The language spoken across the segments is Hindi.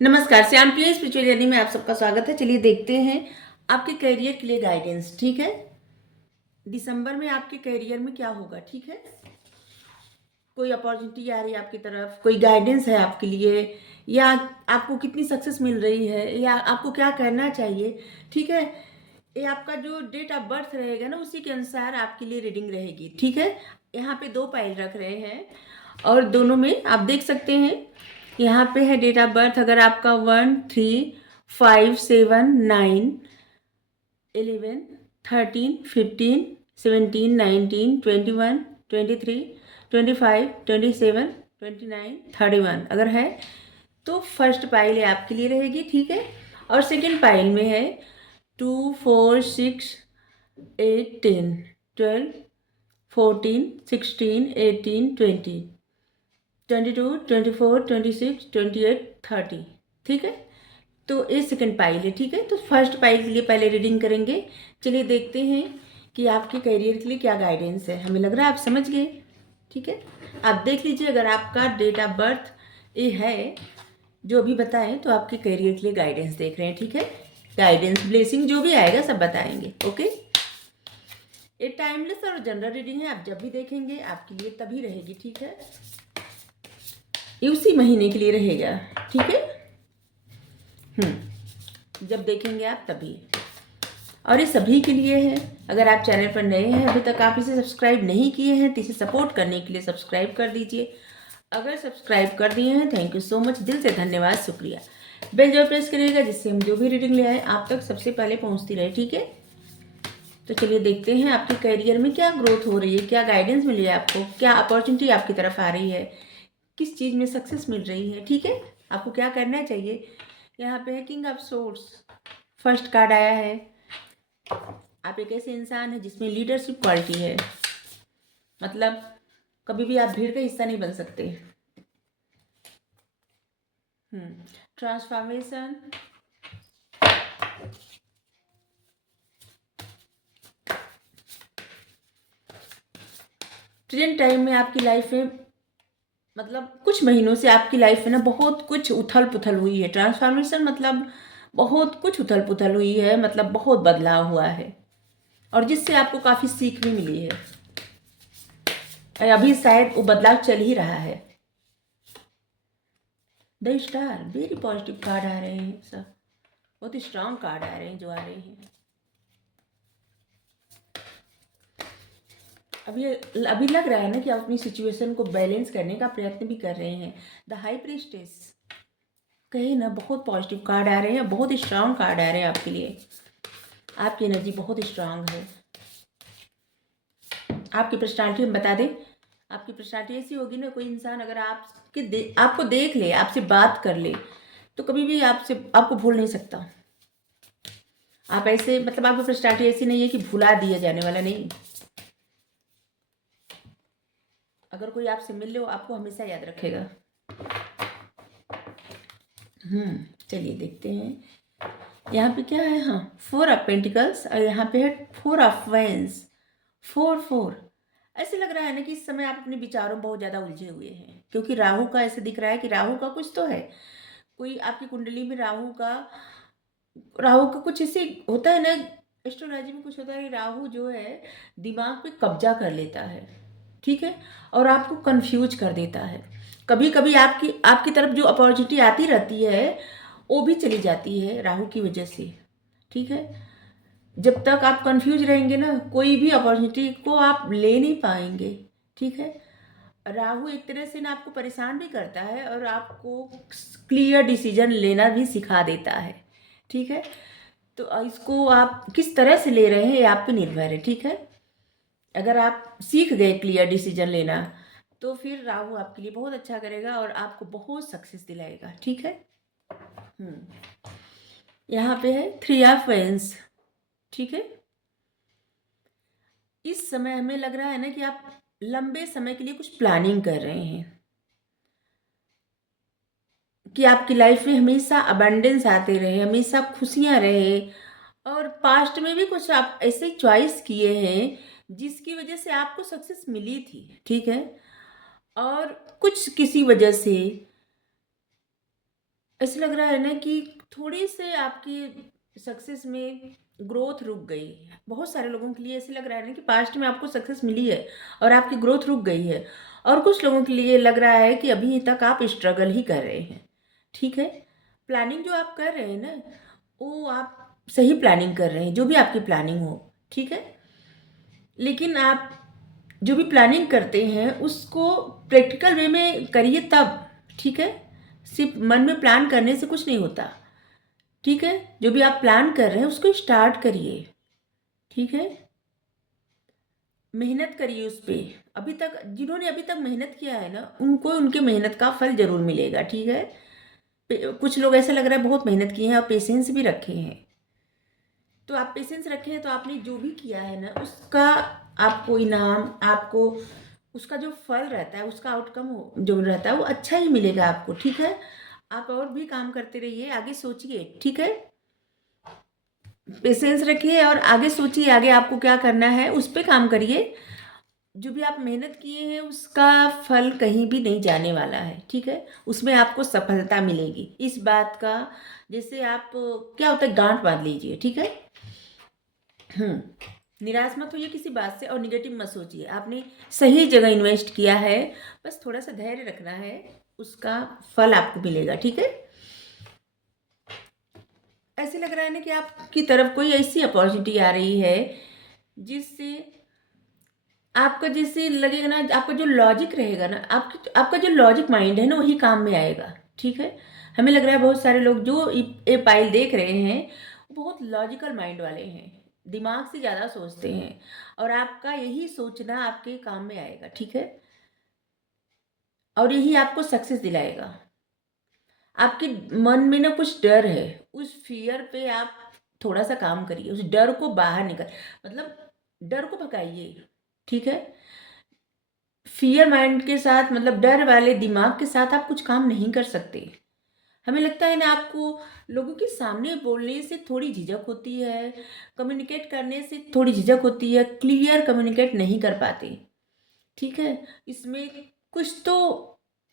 नमस्कार, श्याम प्रिय स्पिरिचुअल जर्नी में आप सबका स्वागत है। चलिए देखते हैं आपके करियर के लिए गाइडेंस। ठीक है, दिसंबर में आपके करियर में क्या होगा। ठीक है, कोई अपॉर्चुनिटी आ रही है आपकी तरफ, कोई गाइडेंस है आपके लिए, या आपको कितनी सक्सेस मिल रही है, या आपको क्या करना चाहिए। ठीक है, ये आपका जो डेट ऑफ बर्थ रहेगा ना, उसी के अनुसार आपके लिए रीडिंग रहेगी। ठीक है, यहाँ पे 2 पाइल रख रहे हैं और दोनों में आप देख सकते हैं। यहाँ पे है डेट ऑफ बर्थ, अगर आपका 1, 3, 5, 7, 9, 11, 13, 15, 17, 19, 21, 23, 25, 27, 29, 31 अगर है तो फर्स्ट पाइल है आपके लिए रहेगी। ठीक है, और सेकंड पाइल में है 2, 4, 6, 8, 10, 12, 14, 16, 18, 20, 22, 24, 26, 28, 30। ठीक है, तो ये सेकंड पाइल है। ठीक है, तो फर्स्ट पाइल के लिए पहले रीडिंग करेंगे। चलिए देखते हैं कि आपके करियर के लिए क्या गाइडेंस है। हमें लग रहा है आप समझ गए। ठीक है, आप देख लीजिए, अगर आपका डेट ऑफ बर्थ ये है जो अभी बताएं तो आपके करियर के लिए गाइडेंस देख रहे हैं। ठीक है, गाइडेंस ब्लेसिंग जो भी आएगा सब बताएंगे। ओके, ये टाइमलेस और जनरल रीडिंग है, आप जब भी देखेंगे आपके लिए तभी रहेगी। ठीक है, ये उसी महीने के लिए रहेगा। ठीक है, जब देखेंगे आप तभी, और ये सभी के लिए है। अगर आप चैनल पर नए हैं, अभी तक आप इसे सब्सक्राइब नहीं किए हैं तो इसे सपोर्ट करने के लिए सब्सक्राइब कर दीजिए। अगर सब्सक्राइब कर दिए हैं, थैंक यू सो मच, दिल से धन्यवाद, शुक्रिया। बेल जरूर प्रेस करिएगा जिससे हम जो भी रीडिंग ले आए आप तक सबसे पहले पहुंचती रहे। ठीक है, तो चलिए देखते हैं आपके करियर में क्या ग्रोथ हो रही है, क्या गाइडेंस मिली है आपको, क्या अपॉर्चुनिटी आपकी तरफ आ रही है, किस चीज़ में सक्सेस मिल रही है। ठीक है, आपको क्या करना चाहिए। यहाँ पे है king of source, first card आया है। आप एक ऐसे इंसान हैं जिसमें लीडरशिप क्वालिटी है, मतलब कभी भी आप भीड़ का हिस्सा नहीं बन सकते। ट्रांसफॉर्मेशन, प्रेजेंट टाइम में आपकी लाइफ में, मतलब कुछ महीनों से आपकी लाइफ में ना बहुत कुछ उथल पुथल हुई है। ट्रांसफॉर्मेशन मतलब बहुत कुछ उथल पुथल हुई है, मतलब बहुत बदलाव हुआ है, और जिससे आपको काफ़ी सीख भी मिली है। अभी शायद वो बदलाव चल ही रहा है। The star, very positive card आ रहे हैं सब, बहुत ही स्ट्रांग कार्ड आ रहे हैं जो आ रहे हैं। अभी अभी लग रहा है ना कि आप अपनी सिचुएशन को बैलेंस करने का प्रयत्न भी कर रहे हैं। द हाई प्रीस्टेस, कहीं ना बहुत पॉजिटिव कार्ड आ रहे हैं, बहुत ही स्ट्रांग कार्ड आ रहे हैं आपके लिए। आपकी एनर्जी बहुत स्ट्रांग है। आपकी पर्सनालिटी हम बता दें, आपकी पर्सनालिटी ऐसी होगी ना, कोई इंसान अगर आपको देख ले, आपसे बात कर ले, तो कभी भी आपको भूल नहीं सकता। आप ऐसे, मतलब आपकी पर्सनालिटी ऐसी नहीं है कि भुला दिया जाने वाला नहीं। अगर कोई आपसे मिल ले, वो आपको हमेशा याद रखेगा। चलिए देखते हैं यहाँ पे क्या है। हाँ, 4 ऑफ पेंटिकल्स, और यहाँ पे है 4 ऑफ वेंस, 4 ऐसे लग रहा है ना कि इस समय आप अपने विचारों में बहुत ज़्यादा उलझे हुए हैं, क्योंकि राहु का ऐसे दिख रहा है कि राहु का कुछ तो है, कोई आपकी कुंडली में राहु का कुछ ऐसे होता है ना, एस्ट्रोलॉजी में कुछ होता है कि राहु जो है दिमाग पे कब्जा कर लेता है। ठीक है, और आपको कंफ्यूज कर देता है। कभी कभी आपकी आपकी तरफ जो अपॉर्चुनिटी आती रहती है वो भी चली जाती है राहु की वजह से। ठीक है, जब तक आप कंफ्यूज रहेंगे ना, कोई भी अपॉर्चुनिटी को आप ले नहीं पाएंगे। ठीक है, राहु एक तरह से ना आपको परेशान भी करता है और आपको क्लियर डिसीजन लेना भी सिखा देता है। ठीक है, तो इसको आप किस तरह से ले रहे हैं ये आप पे निर्भर है। ठीक है, अगर आप सीख गए क्लियर डिसीजन लेना, तो फिर राहु आपके लिए बहुत अच्छा करेगा और आपको बहुत सक्सेस दिलाएगा। ठीक है, यहाँ पे है 3 ऑफ वेंस। ठीक है, इस समय हमें लग रहा है ना कि आप लंबे समय के लिए कुछ प्लानिंग कर रहे हैं, कि आपकी लाइफ में हमेशा अबंडेंस आते रहे, हमेशा खुशियां रहे, और पास्ट में भी कुछ आप ऐसे चॉइस किए हैं जिसकी वजह से आपको सक्सेस मिली थी। ठीक है, और कुछ किसी वजह से ऐसा लग रहा है ना कि थोड़ी से आपकी सक्सेस में ग्रोथ रुक गई है। बहुत सारे लोगों के लिए ऐसे लग रहा है ना कि पास्ट में आपको सक्सेस मिली है और आपकी ग्रोथ रुक गई है, और कुछ लोगों के लिए लग रहा है कि अभी तक आप स्ट्रगल ही कर रहे हैं। ठीक है, प्लानिंग जो आप कर रहे हैं ना, वो आप सही प्लानिंग कर रहे हैं, जो भी आपकी प्लानिंग हो। ठीक है, लेकिन आप जो भी प्लानिंग करते हैं उसको प्रैक्टिकल वे में करिए तब। ठीक है, सिर्फ मन में प्लान करने से कुछ नहीं होता। ठीक है, जो भी आप प्लान कर रहे हैं उसको स्टार्ट करिए। ठीक है, मेहनत करिए उस पर। अभी तक जिन्होंने अभी तक मेहनत किया है ना, उनको उनके मेहनत का फल जरूर मिलेगा। ठीक है, कुछ लोग ऐसा लग रहा है बहुत मेहनत किए हैं और पेशेंस भी रखे हैं। तो आप पेशेंस रखे हैं तो आपने जो भी किया है ना, उसका आपको इनाम, आपको उसका जो फल रहता है, उसका आउटकम जो रहता है वो अच्छा ही मिलेगा आपको। ठीक है, आप और भी काम करते रहिए, आगे सोचिए। ठीक है, पेशेंस रखिए और आगे सोचिए, आगे आपको क्या करना है उस पर काम करिए। जो भी आप मेहनत किए हैं उसका फल कहीं भी नहीं जाने वाला है। ठीक है, उसमें आपको सफलता मिलेगी, इस बात का जैसे आप क्या होता है गांठ बांध लीजिए। ठीक है, निराश मत होइए किसी बात से और निगेटिव मत सोचिए। आपने सही जगह इन्वेस्ट किया है, बस थोड़ा सा धैर्य रखना है, उसका फल आपको मिलेगा। ठीक है, ऐसे लग रहा है ना कि आपकी तरफ कोई ऐसी अपॉर्चुनिटी आ रही है जिससे आपका जैसे लगेगा ना, आपका जो लॉजिक रहेगा ना, आपका जो लॉजिक माइंड है ना, वही काम में आएगा। ठीक है, हमें लग रहा है बहुत सारे लोग जो ये पाइल देख रहे हैं वो बहुत लॉजिकल माइंड वाले हैं, दिमाग से ज़्यादा सोचते हैं, और आपका यही सोचना आपके काम में आएगा। ठीक है, और यही आपको सक्सेस दिलाएगा। आपके मन में ना कुछ डर है, उस फियर पे आप थोड़ा सा काम करिए, उस डर को बाहर निकल, मतलब डर को भगाइए। ठीक है, फियर माइंड के साथ, मतलब डर वाले दिमाग के साथ आप कुछ काम नहीं कर सकते। हमें लगता है ना, आपको लोगों के सामने बोलने से थोड़ी झिझक होती है, कम्युनिकेट करने से थोड़ी झिझक होती है, क्लियर कम्युनिकेट नहीं कर पाते। ठीक है, इसमें कुछ तो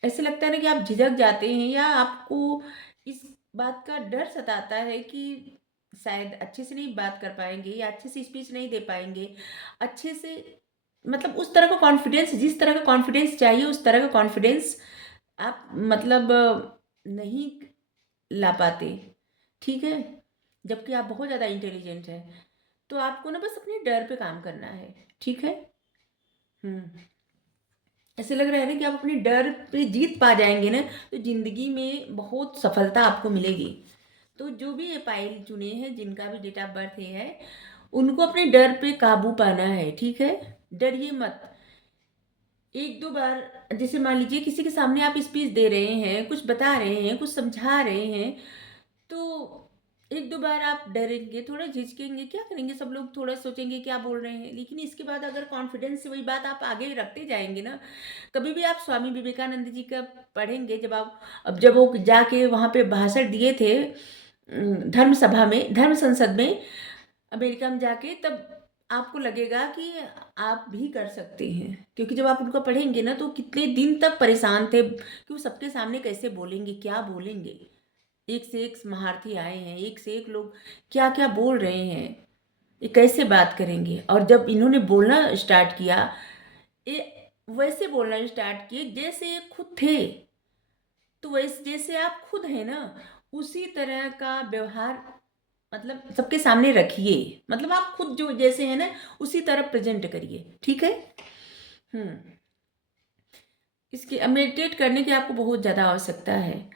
ऐसे लगता है ना कि आप झिझक जाते हैं, या आपको इस बात का डर सताता है कि शायद अच्छे से नहीं बात कर पाएंगे, या अच्छे से स्पीच नहीं दे पाएंगे, अच्छे से, मतलब उस तरह का कॉन्फिडेंस, जिस तरह का कॉन्फिडेंस चाहिए उस तरह का कॉन्फिडेंस आप मतलब नहीं ला पाते। ठीक है, जबकि आप बहुत ज़्यादा इंटेलिजेंट हैं। तो आपको ना बस अपने डर पे काम करना है। ठीक है, हम्म, ऐसे लग रहा है ना कि आप अपने डर पे जीत पा जाएंगे ना, तो जिंदगी में बहुत सफलता आपको मिलेगी। तो जो भी ये पाइल चुने हैं, जिनका भी डेट ऑफ बर्थ है, उनको अपने डर पे काबू पाना है। ठीक है, डरिए मत। एक दो बार जैसे मान लीजिए किसी के सामने आप स्पीच दे रहे हैं, कुछ बता रहे हैं, कुछ समझा रहे हैं, तो एक दो बार आप डरेंगे, थोड़ा झिझकेंगे, क्या करेंगे, सब लोग थोड़ा सोचेंगे क्या बोल रहे हैं, लेकिन इसके बाद अगर कॉन्फिडेंस से वही बात आप आगे रखते जाएंगे ना, कभी भी आप स्वामी विवेकानंद जी का पढ़ेंगे, जब आप, अब जब वो जाके वहाँ पे भाषण दिए थे धर्म सभा में, धर्म संसद में, अमेरिका में जाके, तब आपको लगेगा कि आप भी कर सकते हैं। क्योंकि जब आप उनका पढ़ेंगे ना, तो कितने दिन तक परेशान थे कि वो सबके सामने कैसे बोलेंगे, क्या बोलेंगे। एक से एक महारथी आए हैं, एक से एक लोग क्या क्या बोल रहे हैं, ये कैसे बात करेंगे। और जब इन्होंने बोलना स्टार्ट किया, ये वैसे बोलना स्टार्ट किए जैसे ये खुद थे। तो वैसे जैसे आप खुद हैं ना, उसी तरह का व्यवहार मतलब सबके सामने रखिए, मतलब आप खुद जो जैसे हैं ना उसी तरह प्रेजेंट करिए। ठीक है, हम्म, इसकी मेडिटेट करने की आपको बहुत ज़्यादा आवश्यकता है।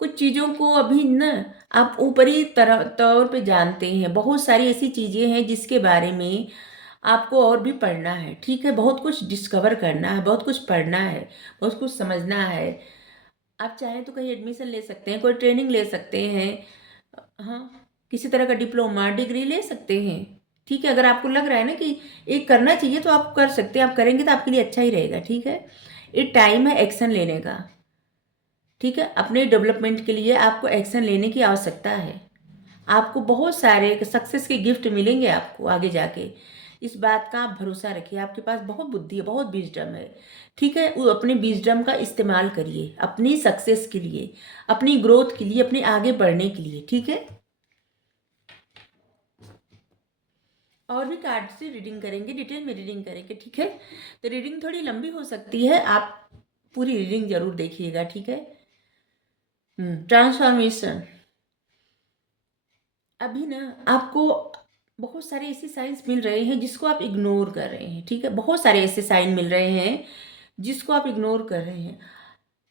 कुछ चीज़ों को अभी न आप ऊपरी तरह तौर पे जानते हैं, बहुत सारी ऐसी चीज़ें हैं जिसके बारे में आपको और भी पढ़ना है। ठीक है, बहुत कुछ डिस्कवर करना है, बहुत कुछ पढ़ना है, बहुत कुछ समझना है। आप चाहें तो कहीं एडमिशन ले सकते हैं, कोई ट्रेनिंग ले सकते हैं, हाँ, किसी तरह का डिप्लोमा डिग्री ले सकते हैं। ठीक है, अगर आपको लग रहा है ना कि एक करना चाहिए तो आप कर सकते हैं, आप करेंगे तो आपके लिए अच्छा ही रहेगा। ठीक है, ये टाइम है एक्शन लेने का। ठीक है, अपने डेवलपमेंट के लिए आपको एक्शन लेने की आवश्यकता है। आपको बहुत सारे सक्सेस के गिफ्ट मिलेंगे आपको आगे जाके, इस बात का आप भरोसा रखिए, आपके पास बहुत बुद्धि है, बहुत विजडम है, ठीक है। वो अपने विजडम का इस्तेमाल करिए अपनी सक्सेस के लिए, अपनी ग्रोथ के लिए, अपने आगे बढ़ने के लिए, ठीक है। और भी कार्ड से रीडिंग करेंगे, डिटेल में रीडिंग करेंगे, ठीक है। तो रीडिंग थोड़ी लंबी हो सकती है, आप पूरी रीडिंग जरूर देखिएगा, ठीक है। ट्रांसफॉर्मेशन, अभी ना आपको बहुत सारे ऐसे साइंस मिल रहे हैं जिसको आप इग्नोर कर रहे हैं, ठीक है। बहुत सारे ऐसे साइन मिल रहे हैं जिसको आप इग्नोर कर रहे हैं,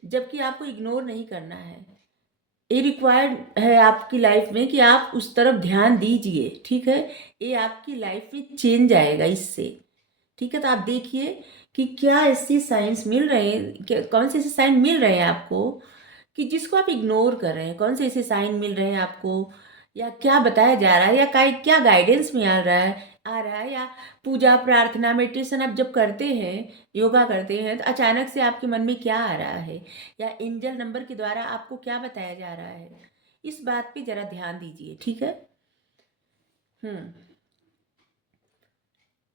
जबकि आपको इग्नोर नहीं करना है। ये रिक्वायर्ड है आपकी लाइफ में कि आप उस तरफ ध्यान दीजिए, ठीक है। ये आपकी लाइफ में चेंज आएगा इससे, ठीक है। तो आप देखिए कि क्या ऐसी साइंस मिल रहे हैं, कौन से ऐसे साइन मिल रहे हैं आपको कि जिसको आप इग्नोर कर रहे हैं, कौन से ऐसे साइन मिल रहे हैं आपको, या क्या बताया जा रहा है, या क्या गाइडेंस में आ रहा है, या पूजा प्रार्थना मेडिटेशन आप जब करते हैं, योगा करते हैं, तो अचानक से आपके मन में क्या आ रहा है, या एंजल नंबर के द्वारा आपको क्या बताया जा रहा है, इस बात पे जरा ध्यान दीजिए, ठीक है। हम्म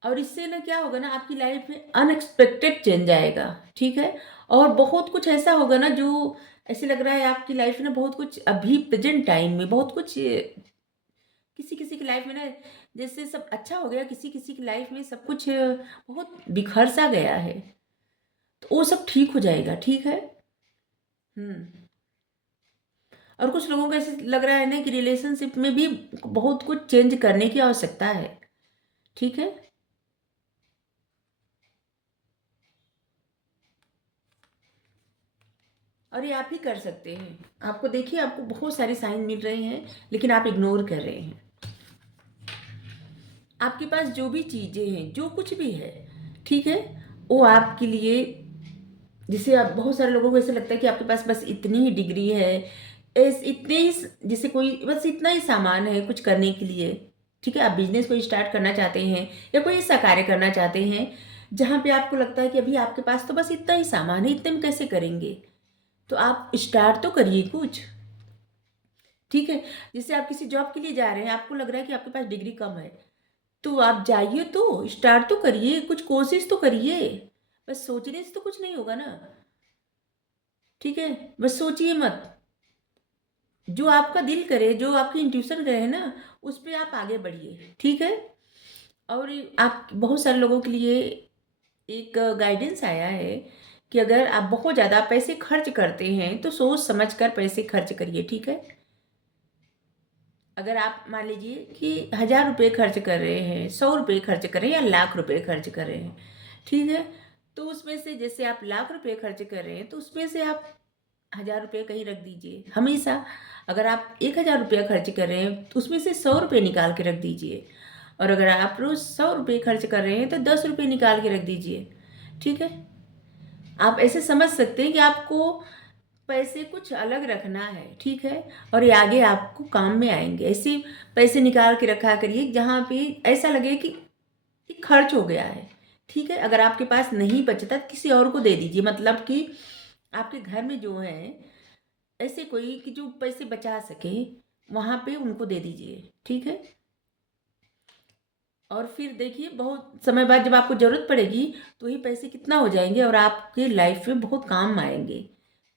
और इससे ना क्या होगा ना, आपकी लाइफ में अनएक्सपेक्टेड चेंज आएगा, ठीक है। और बहुत कुछ ऐसा होगा ना जो ऐसे लग रहा है आपकी लाइफ में ना, बहुत कुछ अभी प्रेजेंट टाइम में बहुत कुछ किसी किसी की लाइफ में ना, जैसे सब अच्छा हो गया, किसी किसी की लाइफ में सब कुछ बहुत बिखर सा गया है, तो वो सब ठीक हो जाएगा, ठीक है। हम्म और कुछ लोगों को ऐसे लग रहा है ना कि रिलेशनशिप में भी बहुत कुछ चेंज करने की आवश्यकता है, ठीक है। और ये आप ही कर सकते हैं, आपको देखिए आपको बहुत सारे साइन मिल रहे हैं लेकिन आप इग्नोर कर रहे हैं। आपके पास जो भी चीज़ें हैं, जो कुछ भी है, ठीक है, वो आपके लिए, जैसे आप बहुत सारे लोगों को ऐसा लगता है कि आपके पास बस इतनी ही डिग्री है, इतने ही, जैसे कोई बस इतना ही सामान है कुछ करने के लिए, ठीक है। आप बिजनेस को स्टार्ट करना चाहते हैं या कोई ऐसा कार्य करना चाहते हैं जहाँ पे आपको लगता है कि अभी आपके पास तो बस इतना ही सामान है, इतने में कैसे करेंगे, तो आप स्टार्ट तो करिए कुछ, ठीक है। जैसे आप किसी जॉब के लिए जा रहे हैं, आपको लग रहा है कि आपके पास डिग्री कम है, तो आप जाइए, तो स्टार्ट तो करिए, कुछ कोशिश तो करिए, बस सोचने से तो कुछ नहीं होगा ना, ठीक है। बस सोचिए मत, जो आपका दिल करे, जो आपकी इंट्यूशन करे ना, उस पर आप आगे बढ़िए, ठीक है। और आप बहुत सारे लोगों के लिए एक गाइडेंस आया है कि अगर आप बहुत ज़्यादा पैसे खर्च करते हैं तो सोच समझ कर पैसे खर्च करिए, ठीक है। अगर आप मान लीजिए कि 1,000 रुपये खर्च कर रहे हैं, 100 रुपये खर्च कर रहे हैं, या लाख रुपये खर्च कर रहे हैं, ठीक है। तो उसमें से जैसे आप लाख रुपये खर्च कर रहे हैं तो उसमें से आप 1,000 रुपये कहीं रख दीजिए हमेशा। अगर आप 1,000 रुपया खर्च कर रहे हैं तो उसमें से 100 रुपये निकाल के रख दीजिए। और अगर आप रोज़ 100 रुपये खर्च कर रहे हैं तो 10 रुपये निकाल के रख दीजिए, ठीक है। आप ऐसे समझ सकते हैं कि आपको पैसे कुछ अलग रखना है, ठीक है। और ये आगे आपको काम में आएंगे, ऐसे पैसे निकाल के रखा करिए जहाँ पे ऐसा लगे कि खर्च हो गया है, ठीक है। अगर आपके पास नहीं बचता तो किसी और को दे दीजिए, मतलब कि आपके घर में जो है ऐसे कोई कि जो पैसे बचा सके, वहाँ पे उनको दे दीजिए, ठीक है। और फिर देखिए बहुत समय बाद जब आपको ज़रूरत पड़ेगी तो ये पैसे कितना हो जाएंगे और आपके लाइफ में बहुत काम आएंगे।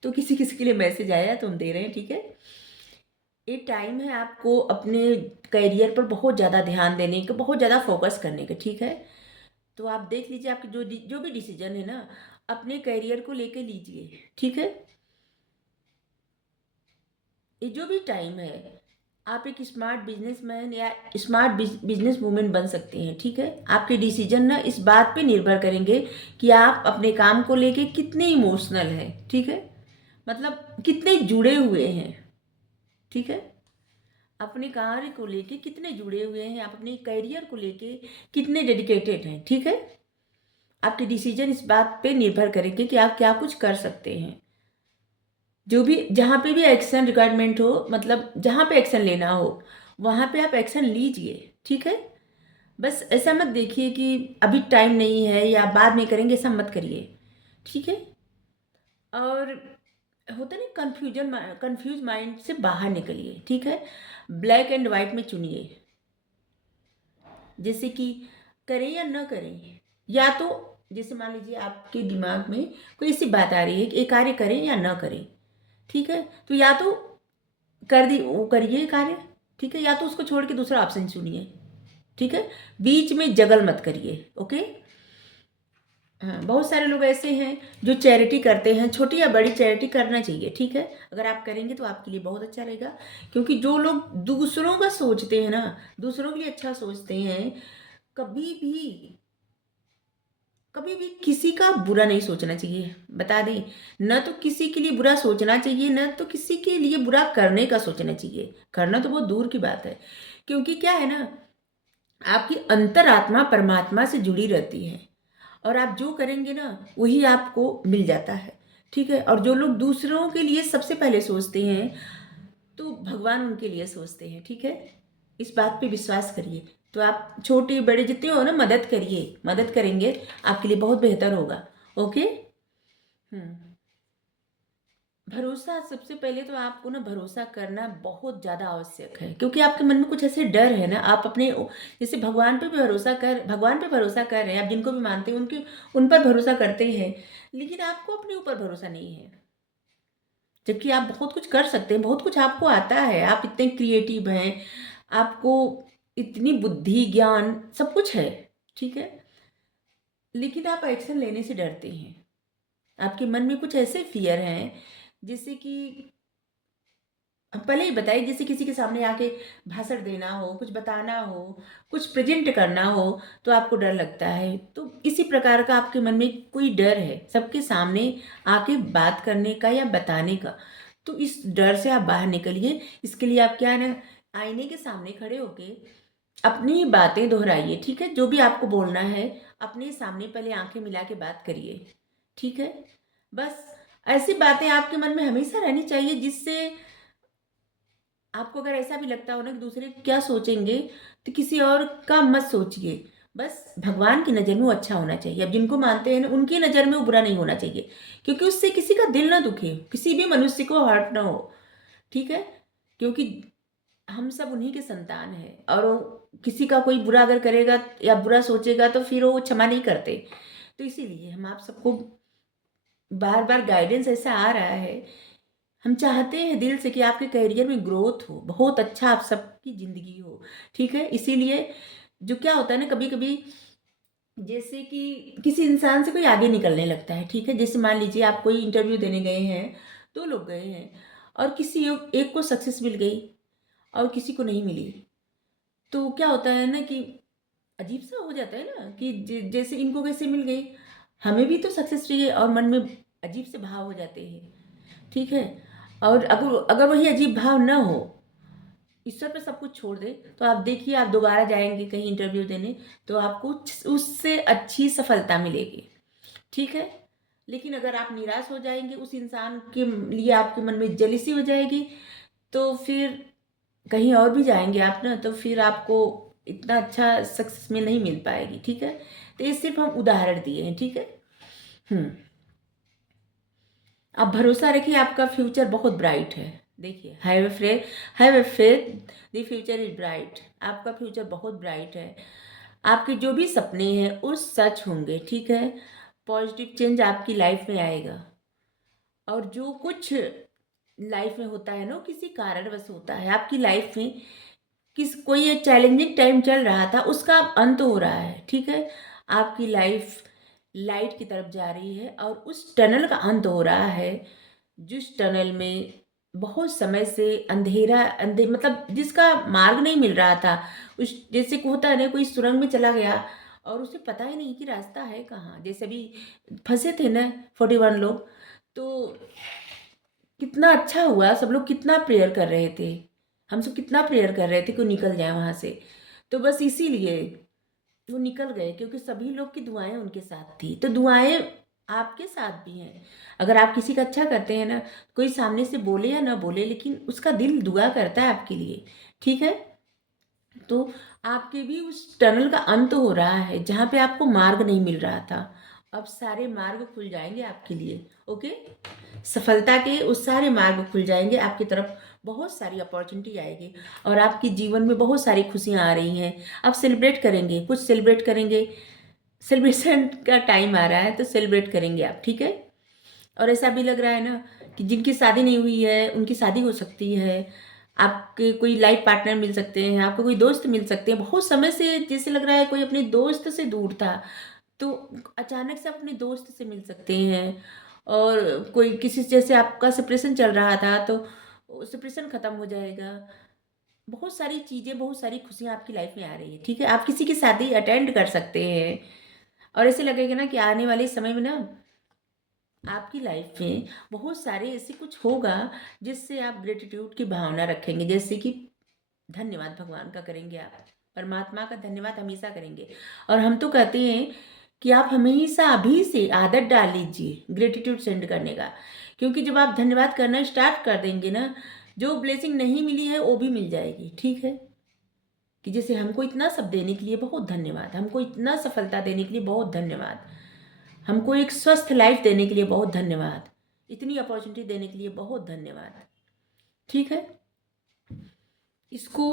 तो किसी किसी के लिए मैसेज आया तो हम दे रहे हैं, ठीक है। ये टाइम है आपको अपने करियर पर बहुत ज़्यादा ध्यान देने का, बहुत ज़्यादा फोकस करने का, ठीक है। तो आप देख लीजिए आपके जो जो भी डिसीजन है ना, अपने करियर को लेके लीजिए, ठीक है। ये जो भी टाइम है, आप एक स्मार्ट बिजनेसमैन या स्मार्ट बिजनेस वूमेन बन सकते हैं, ठीक है। आपके डिसीजन ना इस बात पे निर्भर करेंगे कि आप अपने काम को लेके कितने इमोशनल हैं, ठीक है, मतलब कितने जुड़े हुए हैं, ठीक है। अपने कार्य को लेके कितने जुड़े हुए हैं, आप अपने करियर को लेके कितने डेडिकेटेड हैं, ठीक है। आपके डिसीजन इस बात पे निर्भर करेंगे कि आप क्या कुछ कर सकते हैं। जो भी जहाँ पे भी एक्शन रिक्वायरमेंट हो, मतलब जहाँ पे एक्शन लेना हो वहाँ पे आप एक्शन लीजिए, ठीक है। बस ऐसा मत देखिए कि अभी टाइम नहीं है या बाद में करेंगे, ऐसा मत करिए, ठीक है। और होता नहीं कंफ्यूज माइंड से बाहर निकलिए, ठीक है। ब्लैक एंड वाइट में चुनिए, जैसे कि करें या न करें, या तो जैसे मान लीजिए आपके दिमाग में कोई ऐसी बात आ रही है कि ये कार्य करें या न करें, ठीक है, तो या तो कर दी वो करिए कार्य, ठीक है, या तो उसको छोड़ के दूसरा ऑप्शन चुनिए, ठीक है, बीच में जगल मत करिए। ओके। हाँ, बहुत सारे लोग ऐसे हैं जो चैरिटी करते हैं, छोटी या बड़ी चैरिटी करना चाहिए, ठीक है, अगर आप करेंगे तो आपके लिए बहुत अच्छा रहेगा। क्योंकि जो लोग दूसरों का सोचते हैं ना, दूसरों के लिए अच्छा सोचते हैं, कभी भी कभी भी किसी का बुरा नहीं सोचना चाहिए। बता दें, न तो किसी के लिए बुरा सोचना चाहिए, न तो किसी के लिए बुरा करने का सोचना चाहिए। करना तो बहुत दूर की बात है, क्योंकि क्या है ना, आपकी अंतरात्मा परमात्मा से जुड़ी रहती है, और आप जो करेंगे ना वही आपको मिल जाता है, ठीक है। और जो लोग दूसरों के लिए सबसे पहले सोचते हैं, तो भगवान उनके लिए सोचते हैं, ठीक है। इस बात पे विश्वास करिए। तो आप छोटे बड़े जितने हो ना, मदद करिए, मदद करेंगे आपके लिए बहुत बेहतर होगा। ओके। भरोसा, सबसे पहले तो आपको ना भरोसा करना बहुत ज़्यादा आवश्यक है, क्योंकि आपके मन में कुछ ऐसे डर है ना, आप अपने जैसे भगवान पे भरोसा कर रहे हैं, आप जिनको भी मानते हैं उनके उन पर भरोसा करते हैं, लेकिन आपको अपने ऊपर भरोसा नहीं है। जबकि आप बहुत कुछ कर सकते हैं, बहुत कुछ आपको आता है, आप इतने क्रिएटिव हैं, आपको इतनी बुद्धि ज्ञान सब कुछ है, ठीक है, लेकिन आप एक्शन लेने से डरते हैं। आपके मन में कुछ ऐसे फियर हैं, जैसे कि पहले ही बताइए, जैसे किसी के सामने आके भाषण देना हो, कुछ बताना हो, कुछ प्रेजेंट करना हो, तो आपको डर लगता है। तो इसी प्रकार का आपके मन में कोई डर है सबके सामने आके बात करने का या बताने का। तो इस डर से आप बाहर निकलिए। इसके लिए आप क्या है ना, आईने के सामने खड़े होके अपनी बातें दोहराइए, ठीक है, जो भी आपको बोलना है अपने सामने पहले आंखें मिला के बात करिए, ठीक है। बस ऐसी बातें आपके मन में हमेशा रहनी चाहिए, जिससे आपको अगर ऐसा भी लगता हो ना कि दूसरे क्या सोचेंगे, तो किसी और का मत सोचिए। बस भगवान की नज़र में वो अच्छा होना चाहिए। अब जिनको मानते हैं ना, उनकी नज़र में वो बुरा नहीं होना चाहिए, क्योंकि उससे किसी का दिल ना दुखे, किसी भी मनुष्य को हर्ट ना हो, ठीक है। क्योंकि हम सब उन्हीं के संतान हैं, और वो किसी का कोई बुरा अगर करेगा या बुरा सोचेगा तो फिर वो क्षमा नहीं करते। तो इसीलिए हम आप सबको बार बार गाइडेंस ऐसा आ रहा है, हम चाहते हैं दिल से कि आपके करियर में ग्रोथ हो, बहुत अच्छा आप सबकी ज़िंदगी हो, ठीक है। इसीलिए जो क्या होता है ना, कभी कभी जैसे कि किसी इंसान से कोई आगे निकलने लगता है, ठीक है, जैसे मान लीजिए आप कोई इंटरव्यू देने गए हैं, 2 लोग गए हैं, और किसी एक को सक्सेस मिल गई और किसी को नहीं मिली। तो क्या होता है ना कि अजीब सा हो जाता है ना कि जैसे इनको कैसे मिल गई, हमें भी तो सक्सेस चाहिए, और मन में अजीब से भाव हो जाते हैं, ठीक है। और अगर अगर वही अजीब भाव ना हो, ईश्वर पे सब कुछ छोड़ दे, तो आप देखिए, आप दोबारा जाएंगे कहीं इंटरव्यू देने, तो आपको उससे अच्छी सफलता मिलेगी, ठीक है। लेकिन अगर आप निराश हो जाएंगे, उस इंसान के लिए आपके मन में जलिसी हो जाएगी, तो फिर कहीं और भी जाएंगे आप ना, तो फिर आपको इतना अच्छा सक्सेस में नहीं मिल पाएगी, ठीक है। तो ये सिर्फ हम उदाहरण दिए हैं, ठीक है। हम्म आप भरोसा रखिए, आपका फ्यूचर बहुत ब्राइट है। देखिए, have a faith, the future is bright. आपका फ्यूचर बहुत ब्राइट है। आपके जो भी सपने हैं वो सच होंगे, ठीक है। पॉजिटिव चेंज आपकी लाइफ में आएगा, और जो कुछ लाइफ में होता है ना, वो किसी कारणवश होता है आपकी लाइफ में। कोई एक चैलेंजिंग टाइम चल रहा था, उसका अब अंत हो रहा है, ठीक है। आपकी लाइफ लाइट की तरफ जा रही है, और उस टनल का अंत हो रहा है, जिस टनल में बहुत समय से मतलब जिसका मार्ग नहीं मिल रहा था। उस जैसे को होता है ना, कोई सुरंग में चला गया और उसे पता ही नहीं कि रास्ता है कहाँ। जैसे अभी फंसे थे ना 41 लोग, तो कितना अच्छा हुआ, सब लोग कितना प्रेयर कर रहे थे, हम सब कितना प्रेयर कर रहे थे कि वो निकल जाए वहाँ से। तो बस इसीलिए वो निकल गए, क्योंकि सभी लोग की दुआएं उनके साथ थी। तो दुआएं आपके साथ भी हैं। अगर आप किसी का अच्छा करते हैं ना, कोई सामने से बोले या ना बोले, लेकिन उसका दिल दुआ करता है आपके लिए, ठीक है। तो आपके भी उस टनल का अंत हो रहा है, जहाँ पे आपको मार्ग नहीं मिल रहा था। अब सारे मार्ग खुल जाएंगे आपके लिए, ओके। सफलता के उस सारे मार्ग खुल जाएंगे, आपकी तरफ बहुत सारी अपॉर्चुनिटी आएगी और आपके जीवन में बहुत सारी खुशियाँ आ रही हैं। आप सेलिब्रेट करेंगे, कुछ सेलिब्रेट करेंगे, सेलिब्रेशन का टाइम आ रहा है तो सेलिब्रेट करेंगे आप, ठीक है। और ऐसा भी लग रहा है ना कि जिनकी शादी नहीं हुई है उनकी शादी हो सकती है, आपके कोई लाइफ पार्टनर मिल सकते हैं, आपको कोई दोस्त मिल सकते हैं। बहुत समय से जैसे लग रहा है कोई अपने दोस्त से दूर था, तो अचानक से अपने दोस्त से मिल सकते हैं। और कोई किसी से, जैसे आपका सेपरेशन चल रहा था तो सेपरेशन ख़त्म हो जाएगा। बहुत सारी चीज़ें, बहुत सारी खुशियाँ आपकी लाइफ में आ रही है, ठीक है। आप किसी की शादी अटेंड कर सकते हैं और ऐसे लगेगा ना कि आने वाले समय में ना आपकी लाइफ में बहुत सारे ऐसे कुछ होगा जिससे आप ग्रेटिट्यूड की भावना रखेंगे। जैसे कि धन्यवाद भगवान का करेंगे, आप परमात्मा का धन्यवाद हमेशा करेंगे। और हम तो कहते हैं कि आप हमेशा अभी से आदत डाल लीजिए ग्रेटिट्यूड सेंड करने का, क्योंकि जब आप धन्यवाद करना स्टार्ट कर देंगे ना, जो ब्लेसिंग नहीं मिली है वो भी मिल जाएगी, ठीक है। कि जैसे हमको इतना सब देने के लिए बहुत धन्यवाद, हमको इतना सफलता देने के लिए बहुत धन्यवाद, हमको एक स्वस्थ लाइफ देने के लिए बहुत धन्यवाद, इतनी अपॉर्चुनिटी देने के लिए बहुत धन्यवाद, ठीक है। इसको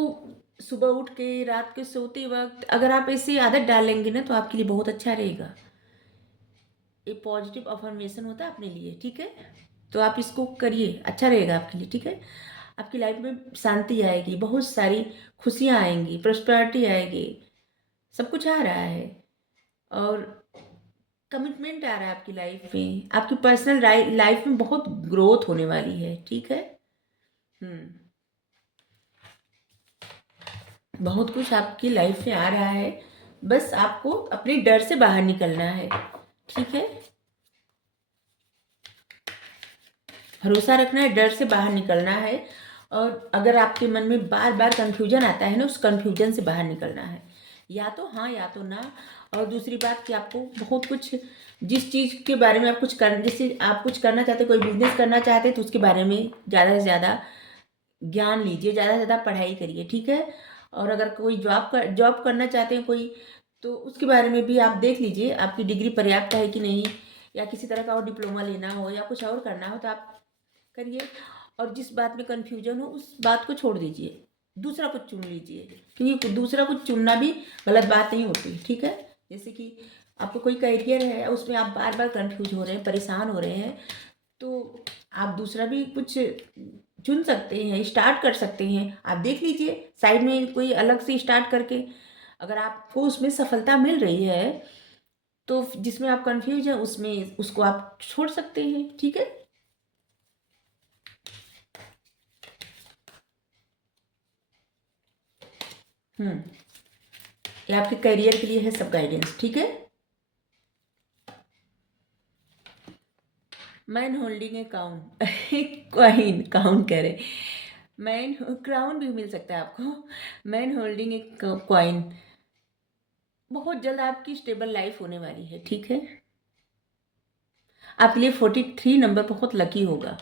सुबह उठ के, रात के सोते वक्त अगर आप ऐसी आदत डालेंगे ना तो आपके लिए बहुत अच्छा रहेगा। ये पॉजिटिव अफर्मेशन होता है अपने लिए, ठीक है। तो आप इसको करिए, अच्छा रहेगा आपके लिए, ठीक है। आपकी लाइफ में शांति आएगी, बहुत सारी खुशियाँ आएंगी, प्रॉस्पेरिटी आएगी, सब कुछ आ रहा है। और कमिटमेंट आ रहा है आपकी लाइफ में, आपकी पर्सनल लाइफ में बहुत ग्रोथ होने वाली है, ठीक है। बहुत कुछ आपकी लाइफ में आ रहा है, बस आपको अपने डर से बाहर निकलना है, ठीक है। भरोसा रखना है, डर से बाहर निकलना है। और अगर आपके मन में बार बार कंफ्यूजन आता है ना, उस कंफ्यूजन से बाहर निकलना है, या तो हाँ या तो ना। और दूसरी बात कि आपको बहुत कुछ, जिस चीज़ के बारे में आप कुछ कर, जैसे आप कुछ करना चाहते, कोई बिजनेस करना चाहते तो उसके बारे में ज़्यादा से ज़्यादा ज्ञान लीजिए, ज़्यादा से ज़्यादा पढ़ाई करिए, ठीक है। और अगर कोई जॉब करना चाहते हैं कोई, तो उसके बारे में भी आप देख लीजिए आपकी डिग्री पर्याप्त है कि नहीं, या किसी तरह का और डिप्लोमा लेना हो या कुछ और करना हो तो आप करिए। और जिस बात में कन्फ्यूजन हो उस बात को छोड़ दीजिए, दूसरा कुछ चुन लीजिए, क्योंकि दूसरा कुछ चुनना भी गलत बात नहीं होती, ठीक है। जैसे कि आपको कोई करियर है, उसमें आप बार बार कन्फ्यूज हो रहे हैं, परेशान हो रहे हैं, तो आप दूसरा भी कुछ चुन सकते हैं, स्टार्ट कर सकते हैं। आप देख लीजिए साइड में कोई अलग से स्टार्ट करके, अगर आपको उसमें सफलता मिल रही है तो जिसमें आप कंफ्यूज हैं उसमें उसको आप छोड़ सकते हैं, ठीक है। ये आपके करियर के लिए है सब गाइडेंस, ठीक है। मैन होल्डिंग ए काउन क्वाइन, काउन कह रहे, मैन क्राउन भी मिल सकता है आपको। मैन होल्डिंग ए क्वाइन, बहुत जल्द आपकी स्टेबल लाइफ होने वाली है, ठीक है। आपके लिए 43 नंबर बहुत लकी होगा।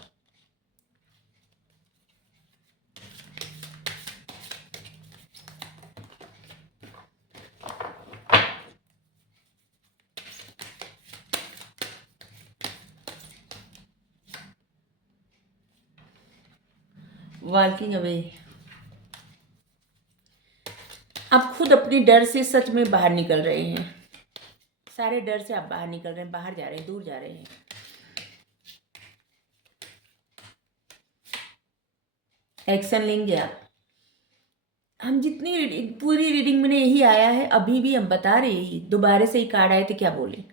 वॉकिंग अवे, आप खुद अपने डर से सच में बाहर निकल रहे हैं, सारे डर से आप बाहर निकल रहे हैं, बाहर जा रहे हैं, दूर जा रहे हैं। एक्शन लेंगे आप। हम जितनी रीडिंग, पूरी रीडिंग में यही आया है, अभी भी हम बता रहे हैं, दोबारा से ही कार्ड आए थे, क्या बोले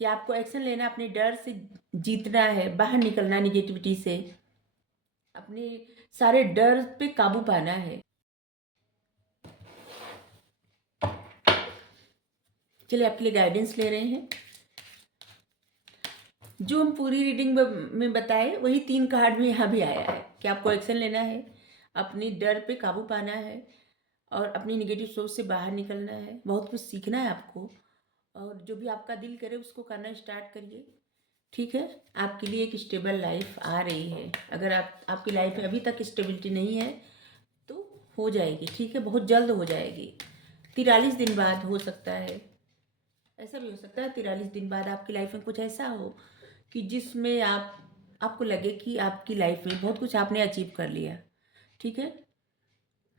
कि आपको एक्शन लेना, अपने डर से जीतना है, बाहर निकलना निगेटिविटी से, अपने सारे डर पे काबू पाना है। चलिए आपके लिए गाइडेंस ले रहे हैं। जो हम पूरी रीडिंग में बताए वही 3 कार्ड में यहाँ भी आया है कि आपको एक्शन लेना है, अपनी डर पे काबू पाना है और अपनी निगेटिव सोच से बाहर निकलना है। बहुत कुछ सीखना है आपको, और जो भी आपका दिल करे उसको करना स्टार्ट करिए, ठीक है। आपके लिए एक स्टेबल लाइफ आ रही है। अगर आपकी लाइफ में अभी तक स्टेबिलिटी नहीं है तो हो जाएगी, ठीक है, बहुत जल्द हो जाएगी। 43 दिन बाद हो सकता है, ऐसा भी हो सकता है 43 दिन बाद आपकी लाइफ में कुछ ऐसा हो कि जिसमें आप आपको लगे कि आपकी लाइफ में बहुत कुछ आपने अचीव कर लिया, ठीक है।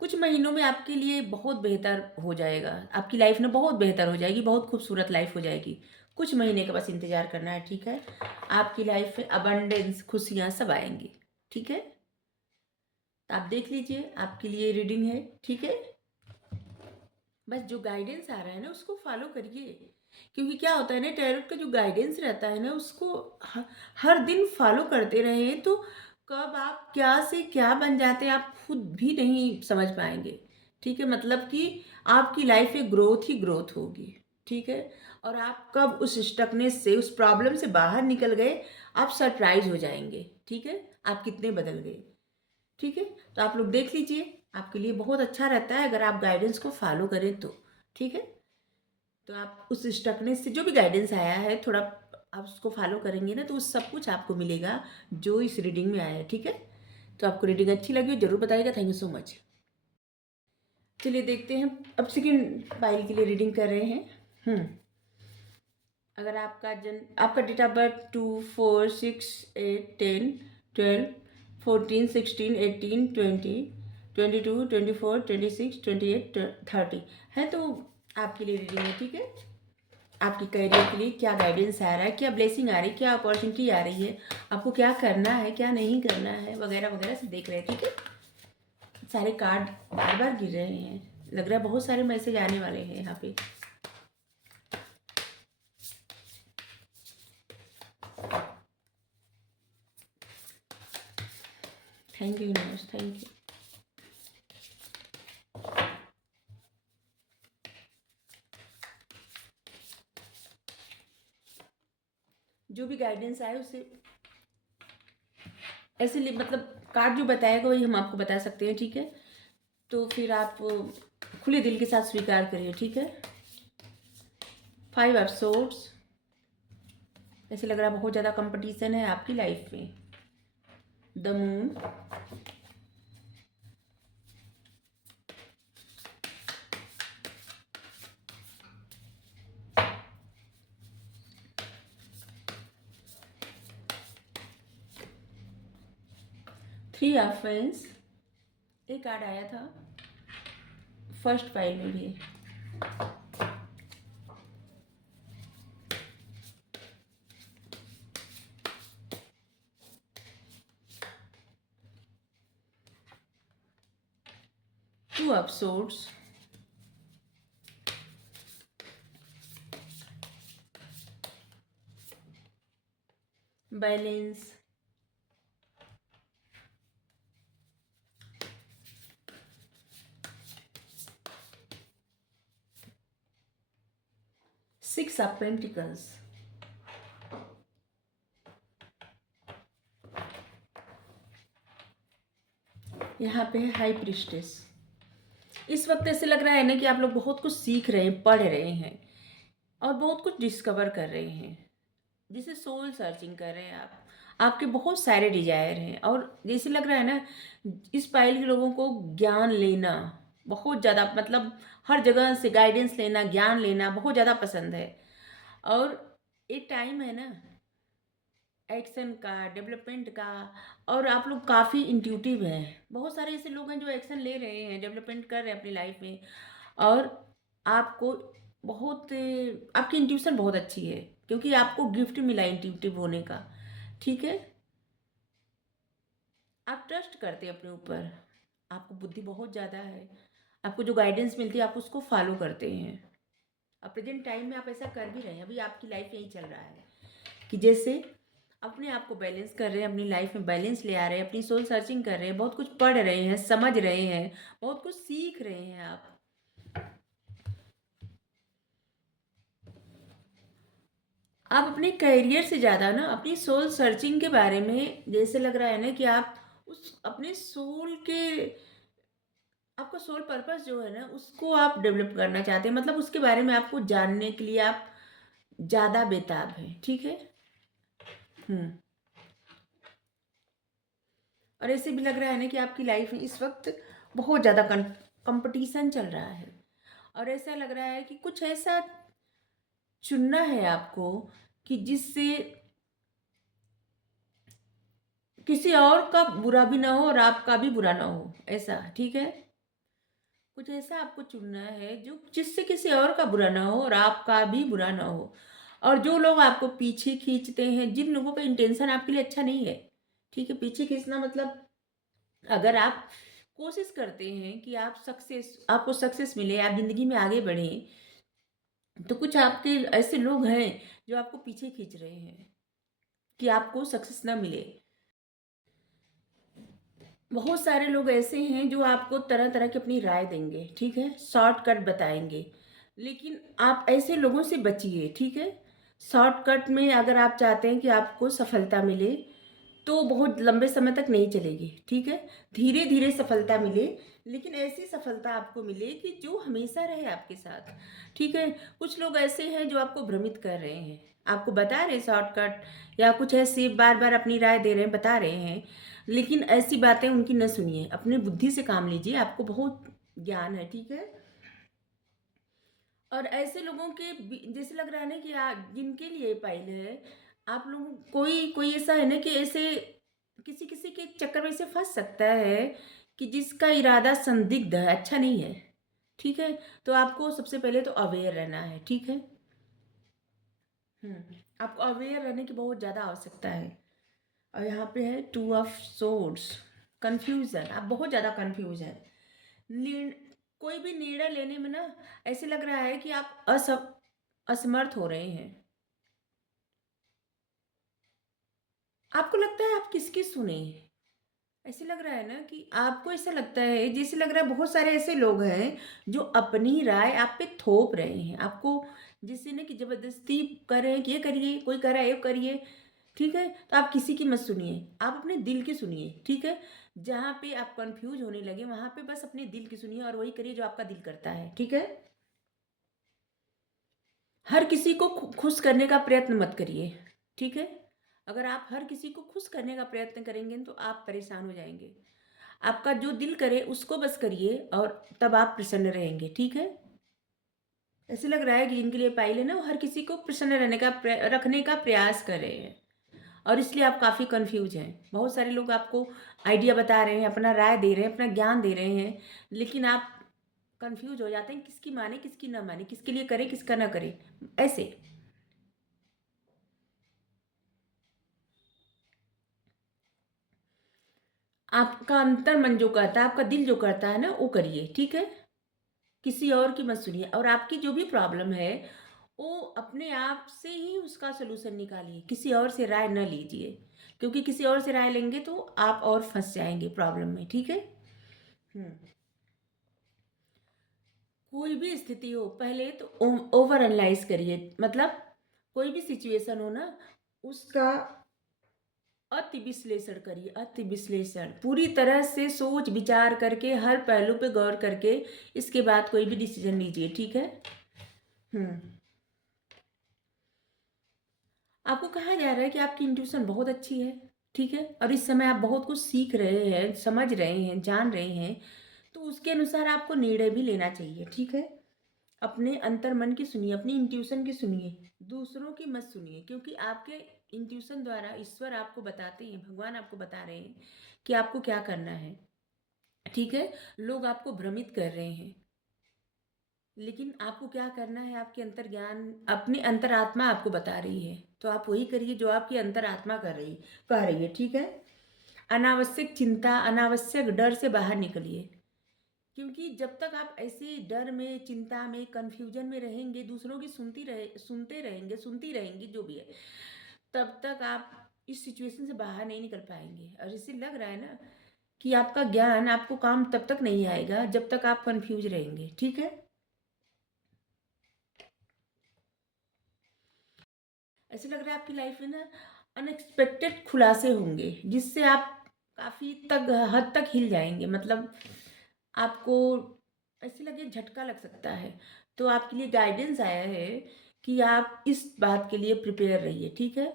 कुछ महीनों में आपके लिए बहुत बेहतर हो जाएगा, आपकी लाइफ ना बहुत बेहतर हो जाएगी, बहुत खूबसूरत लाइफ हो जाएगी। कुछ महीने का बस इंतज़ार करना है, ठीक है। आपकी लाइफ में अबंडेंस, खुशियाँ सब आएंगी, ठीक है। तो आप देख लीजिए, आपके लिए रीडिंग है, ठीक है। बस जो गाइडेंस आ रहा है ना उसको फॉलो करिए, क्योंकि क्या होता है ना, टैरोट का जो गाइडेंस रहता है ना उसको हर दिन फॉलो करते रहे तो कब आप क्या से क्या बन जाते हैं आप खुद भी नहीं समझ पाएंगे, ठीक है। मतलब कि आपकी लाइफ में ग्रोथ ही ग्रोथ होगी, ठीक है। और आप कब उस स्टकनेस से, उस प्रॉब्लम से बाहर निकल गए, आप सरप्राइज हो जाएंगे, ठीक है। आप कितने बदल गए, ठीक है। तो आप लोग देख लीजिए, आपके लिए बहुत अच्छा रहता है अगर आप गाइडेंस को फॉलो करें तो, ठीक है। तो आप उस स्टकनेस से जो भी गाइडेंस आया है थोड़ा आप उसको फॉलो करेंगे ना तो उस सब कुछ आपको मिलेगा जो इस रीडिंग में आया है, ठीक है। तो आपको रीडिंग अच्छी लगी हो जरूर बताइएगा। Thank you so much. चलिए देखते हैं, अब सेकेंड पाइल के लिए रीडिंग कर रहे हैं। अगर आपका डेट ऑफ बर्थ 2, 4, 6, 8, 10, 12, 14, 16, 18, 20, 22, 24, 26, 28, 30 है तो आपके लिए रीडिंग है, ठीक है। आपकी करियर के लिए क्या गाइडेंस आ रहा है, क्या ब्लेसिंग आ रही है, क्या अपॉर्चुनिटी आ रही है, आपको क्या करना है क्या नहीं करना है, वगैरह वगैरह सब देख रहे हैं, ठीक है। सारे कार्ड बार बार गिर रहे हैं, लग रहा है बहुत सारे मैसेज आने वाले हैं यहाँ पे। Thank you universe, thank you. जो भी गाइडेंस आए उसे ऐसे मतलब कार्ड जो बताएगा वही हम आपको बता सकते हैं, ठीक है। तो फिर आप खुले दिल के साथ स्वीकार करिए, ठीक है। 5 ऑफ सोर्ड्स, ऐसे लग रहा है बहुत ज़्यादा कंपटीशन है आपकी लाइफ में। द मून, 3 ऑफ वेंस, एक कार्ड आया था फर्स्ट पाइल में भी। 2 of swords, balance, 6 of pentacles, यहाँ पे है हाई प्रिस्टेस। इस वक्त ऐसे लग रहा है ना कि आप लोग बहुत कुछ सीख रहे हैं, पढ़ रहे हैं और बहुत कुछ डिस्कवर कर रहे हैं, जिसे सोल सर्चिंग कर रहे हैं आप। आपके बहुत सारे डिजायर हैं और जैसे लग रहा है ना इस पाइल के लोगों को ज्ञान लेना बहुत ज़्यादा, मतलब हर जगह से गाइडेंस लेना, ज्ञान लेना बहुत ज़्यादा पसंद है। और एक टाइम है ना एक्शन का, डेवलपमेंट का, और आप लोग काफ़ी इंट्यूटिव हैं। बहुत सारे ऐसे लोग हैं जो एक्शन ले रहे हैं, डेवलपमेंट कर रहे हैं अपनी लाइफ में। और आपको बहुत आपकी इंट्यूशन बहुत अच्छी है क्योंकि आपको गिफ्ट मिला इंट्यूटिव होने का, ठीक है। आप ट्रस्ट करते हैं अपने ऊपर, आपको बुद्धि बहुत ज़्यादा है, आपको जो गाइडेंस मिलती है आप उसको फॉलो करते हैं। अब प्रेजेंट टाइम में आप ऐसा कर भी रहे हैं, अभी आपकी लाइफ यही चल रहा है कि जैसे अपने आप को बैलेंस कर रहे हैं, अपनी लाइफ में बैलेंस ले आ रहे हैं, अपनी सोल सर्चिंग कर रहे हैं, बहुत कुछ पढ़ रहे हैं, समझ रहे हैं, बहुत कुछ सीख रहे हैं आप अपने करियर से ज़्यादा ना अपनी सोल सर्चिंग के बारे में जैसे लग रहा है ना कि आप उस अपने सोल के, आपका सोल पर्पस जो है ना उसको आप डेवलप करना चाहते हैं, मतलब उसके बारे में आपको जानने के लिए आप ज़्यादा बेताब हैं, ठीक है। हम्म। और ऐसे भी लग रहा है ना कि आपकी लाइफ में इस वक्त बहुत ज़्यादा कंपटीशन चल रहा है और ऐसा लग रहा है कि कुछ ऐसा चुनना है आपको कि जिससे किसी और का बुरा भी ना हो और आपका भी बुरा ना हो, ऐसा, ठीक है? कुछ ऐसा आपको चुनना है जो जिससे किसी और का बुरा ना हो और आपका भी बुरा ना हो। और जो लोग आपको पीछे खींचते हैं, जिन लोगों का इंटेंशन आपके लिए अच्छा नहीं है, ठीक है? पीछे खींचना मतलब अगर आप कोशिश करते हैं कि आपको सक्सेस मिले, आप ज़िंदगी में आगे बढ़ें, तो कुछ आपके ऐसे लोग हैं जो आपको पीछे खींच रहे हैं कि आपको सक्सेस ना मिले। बहुत सारे लोग ऐसे हैं जो आपको तरह-तरह की अपनी राय देंगे, ठीक है? शॉर्टकट बताएँगे, लेकिन आप ऐसे लोगों से बचिए, ठीक है? शॉर्टकट में अगर आप चाहते हैं कि आपको सफलता मिले, तो बहुत लंबे समय तक नहीं चलेगी, ठीक है? धीरे-धीरे सफलता मिले, लेकिन ऐसी सफलता आपको मिले कि जो हमेशा रहे आपके साथ, ठीक है? कुछ लोग ऐसे हैं जो आपको भ्रमित कर रहे हैं, आपको बता रहे हैं शॉर्टकट या कुछ ऐसे बार-बार अपनी राय दे रहे हैं, बता रहे हैं, लेकिन ऐसी बातें उनकी न सुनिए, अपनी बुद्धि से काम लीजिए, आपको बहुत ज्ञान है, ठीक है? और ऐसे लोगों के जैसे लग रहा है ना कि जिनके लिए पाइल है, आप लोग कोई कोई ऐसा है ना कि ऐसे किसी किसी के चक्कर में ऐसे फंस सकता है कि जिसका इरादा संदिग्ध है, अच्छा नहीं है, ठीक है? तो आपको सबसे पहले तो अवेयर रहना है, ठीक है? आपको अवेयर रहने की बहुत ज़्यादा आवश्यकता है। और यहाँ पे है टू ऑफ सोर्ड्स, कंफ्यूजन, आप बहुत ज़्यादा कंफ्यूज हैं। कोई भी निर्णय लेने में ना ऐसे लग रहा है कि आप असमर्थ हो रहे हैं। आपको लगता है आप किसकी सुने? ऐसे लग रहा है ना कि आपको ऐसा लगता है, जैसे लग रहा है बहुत सारे ऐसे लोग हैं जो अपनी राय आप पे थोप रहे हैं। आपको जैसे ना कि ज़बरदस्ती कर रहे हैं कि ये करिए, कोई कह रहा है ये करिए, ठीक है? तो आप किसी की मत सुनिए, आप अपने दिल की सुनिए, ठीक है? जहाँ पे आप कन्फ्यूज़ होने लगे वहाँ पे बस अपने दिल की सुनिए और वही करिए जो आपका दिल करता है, ठीक है? हर किसी को खुश करने का प्रयत्न मत करिए, ठीक है? अगर आप हर किसी को खुश करने का प्रयत्न करेंगे तो आप परेशान हो जाएँगे। आपका जो दिल करे उसको बस करिए और तब आप प्रसन्न रहेंगे, ठीक है? ऐसे लग रहा है कि जिनके लिए पाइल है ना, वो हर किसी को प्रसन्न रखने का प्रयास कर रहे हैं और इसलिए आप काफ़ी कन्फ्यूज़ हैं। बहुत सारे लोग आपको आइडिया बता रहे हैं, अपना राय दे रहे हैं, अपना ज्ञान दे रहे हैं, लेकिन आप कन्फ्यूज़ हो जाते हैं किसकी माने, किसकी ना माने, किसके लिए करें, किसका ना करें, ऐसे। आपका अंतर्मन जो कहता है, आपका दिल जो करता है ना, वो करिए, ठीक है? किसी और की मत सुनिए और आपकी जो भी प्रॉब्लम है, वो अपने आप से ही उसका सॉल्यूशन निकालिए, किसी और से राय ना लीजिए, क्योंकि किसी और से राय लेंगे तो आप और फँस जाएँगे प्रॉब्लम में, ठीक है? हुँ। कोई भी स्थिति हो, पहले तो ओवर एनालाइज़ करिए, मतलब कोई भी सिचुएशन हो ना, उसका अति विश्लेषण करिए, अति विश्लेषण। पूरी तरह से सोच विचार करके, हर पहलू पे गौर करके, इसके बाद कोई भी डिसीज़न लीजिए, ठीक है? हुँ। आपको कहा जा रहा है कि आपकी इंट्यूशन बहुत अच्छी है, ठीक है? और इस समय आप बहुत कुछ सीख रहे हैं, समझ रहे हैं, जान रहे हैं, तो उसके अनुसार आपको निर्णय भी लेना चाहिए, ठीक है? अपने अंतर्मन की सुनिए, अपनी इंट्यूशन की सुनिए, दूसरों की मत सुनिए, क्योंकि आपके इंट्यूशन द्वारा ईश्वर आपको बताते हैं, भगवान आपको बता रहे हैं कि आपको क्या करना है, ठीक है? लोग आपको भ्रमित कर रहे हैं, लेकिन आपको क्या करना है, आपके अंतर्ज्ञान, अपनी अंतरात्मा आपको बता रही है, तो आप वही करिए जो आपकी अंतरात्मा कह रही है, ठीक है? अनावश्यक चिंता, अनावश्यक डर से बाहर निकलिए, क्योंकि जब तक आप ऐसे डर में, चिंता में, कन्फ्यूजन में रहेंगे, दूसरों की सुनती रहेंगी जो भी है, तब तक आप इस सिचुएशन से बाहर नहीं निकल पाएँगे। और इससे लग रहा है ना कि आपका ज्ञान आपको काम तब तक नहीं आएगा जब तक आप कन्फ्यूज़ रहेंगे, ठीक है? ऐसे लग रहा है आपकी लाइफ में ना अनएक्सपेक्टेड खुलासे होंगे, जिससे आप काफ़ी तक हद तक हिल जाएँगे, मतलब आपको ऐसे लगे झटका लग सकता है। तो आपके लिए गाइडेंस आया है कि आप इस बात के लिए प्रिपेयर रहिए, ठीक है?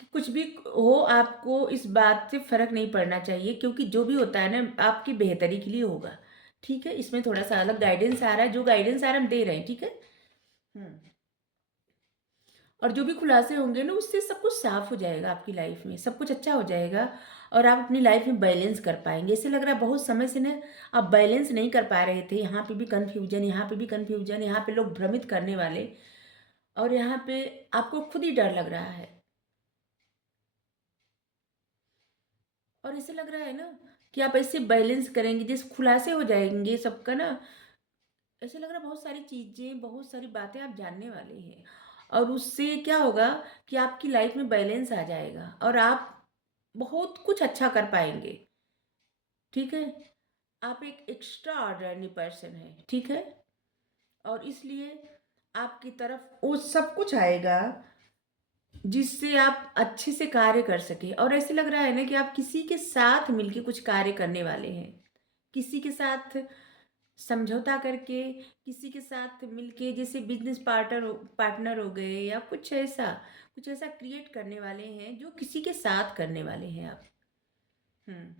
कि कुछ भी हो, आपको इस बात से फ़र्क नहीं पड़ना चाहिए, क्योंकि जो भी होता है ना आपकी बेहतरी के लिए होगा, ठीक है? इसमें थोड़ा-सा अलग गाइडेंस आ रहा है, जो गाइडेंस आ रहा है हम दे रहे हैं, ठीक है? हुँ। और जो भी खुलासे होंगे ना, उससे सब कुछ साफ हो जाएगा आपकी लाइफ में, सब कुछ अच्छा हो जाएगा और आप अपनी लाइफ में बैलेंस कर पाएंगे। ऐसे लग रहा है बहुत समय से ना आप बैलेंस नहीं कर पा रहे थे, यहाँ पे भी कन्फ्यूजन, यहाँ पे भी कन्फ्यूजन, यहाँ पे लोग भ्रमित करने वाले, और यहाँ पे आपको खुद ही डर लग रहा है। और ऐसे लग रहा है ना कि आप ऐसे बैलेंस करेंगे, जैसे खुलासे हो जाएंगे सबका ना, ऐसे लग रहा है बहुत सारी चीज़ें, बहुत सारी बातें आप जानने वाले हैं, और उससे क्या होगा कि आपकी लाइफ में बैलेंस आ जाएगा और आप बहुत कुछ अच्छा कर पाएंगे। ठीक है, आप एक एक्स्ट्रा ऑर्डिनरी पर्सन है, ठीक है, और इसलिए आपकी तरफ वो सब कुछ आएगा जिससे आप अच्छे से कार्य कर सके। और ऐसे लग रहा है ना कि आप किसी के साथ मिलके कुछ कार्य करने वाले हैं, किसी के साथ समझौता करके, किसी के साथ मिलके, जैसे बिजनेस पार्टनर हो गए, या कुछ ऐसा क्रिएट करने वाले हैं जो किसी के साथ करने वाले हैं आप। हम्म।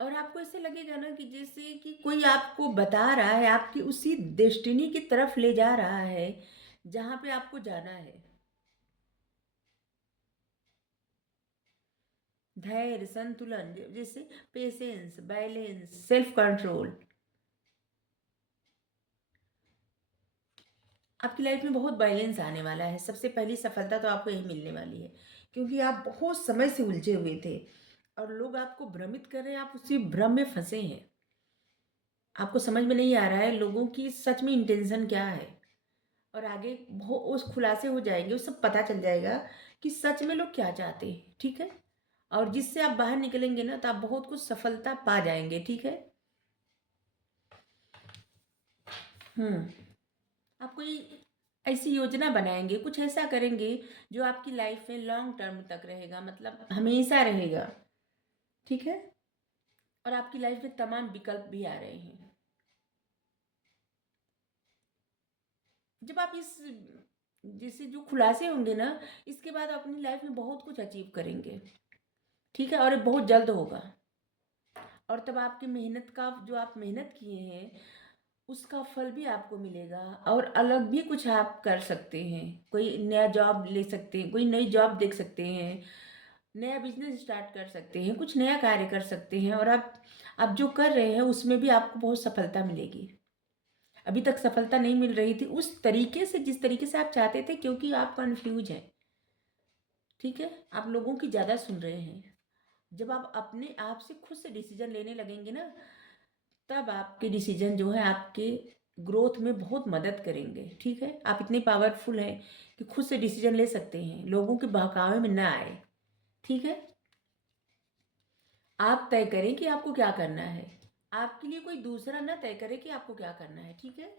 और आपको ऐसे लगेगा ना कि जैसे कि कोई आपको बता रहा है, आपकी उसी डेस्टिनी की तरफ ले जा रहा है जहाँ पे आपको जाना है। धैर्य, संतुलन, जैसे पेशेंस, बैलेंस, सेल्फ कंट्रोल, आपकी लाइफ में बहुत बैलेंस आने वाला है। सबसे पहली सफलता तो आपको यही मिलने वाली है, क्योंकि आप बहुत समय से उलझे हुए थे और लोग आपको भ्रमित कर रहे हैं, आप उसी भ्रम में फंसे हैं। आपको समझ में नहीं आ रहा है लोगों की सच में इंटेंशन क्या है, और आगे उस खुलासे हो जाएंगे, उस सब पता चल जाएगा कि सच में लोग क्या चाहते हैं। ठीक है, और जिससे आप बाहर निकलेंगे ना तो आप बहुत कुछ सफलता पा जाएंगे। ठीक है। हम्म। आप कोई ऐसी योजना बनाएंगे, कुछ ऐसा करेंगे जो आपकी लाइफ में लॉन्ग टर्म तक रहेगा, मतलब हमेशा रहेगा। ठीक है, और आपकी लाइफ में तमाम विकल्प भी आ रहे हैं। जब आप इस जैसे जो खुलासे होंगे ना, इसके बाद आप अपनी लाइफ में बहुत कुछ अचीव करेंगे। ठीक है, और ये बहुत जल्द होगा। और तब आपकी मेहनत का, जो आप मेहनत किए हैं, उसका फल भी आपको मिलेगा, और अलग भी कुछ आप कर सकते हैं। कोई नया जॉब ले सकते हैं, कोई नई जॉब देख सकते हैं, नया बिजनेस स्टार्ट कर सकते हैं, कुछ नया कार्य कर सकते हैं, और आप जो कर रहे हैं उसमें भी आपको बहुत सफलता मिलेगी। अभी तक सफलता नहीं मिल रही थी उस तरीके से, जिस तरीके से आप चाहते थे, क्योंकि आप कंफ्यूज हैं। ठीक है, आप लोगों की ज़्यादा सुन रहे हैं। जब आप अपने आप से खुद से डिसीजन लेने लगेंगे ना, तब आपके डिसीजन जो है आपके ग्रोथ में बहुत मदद करेंगे। ठीक है, आप इतने पावरफुल हैं कि खुद से डिसीजन ले सकते हैं, लोगों के बहकावे में ना आए। ठीक है, आप तय करें कि आपको क्या करना है, आपके लिए कोई दूसरा ना तय करे कि आपको क्या करना है। ठीक है,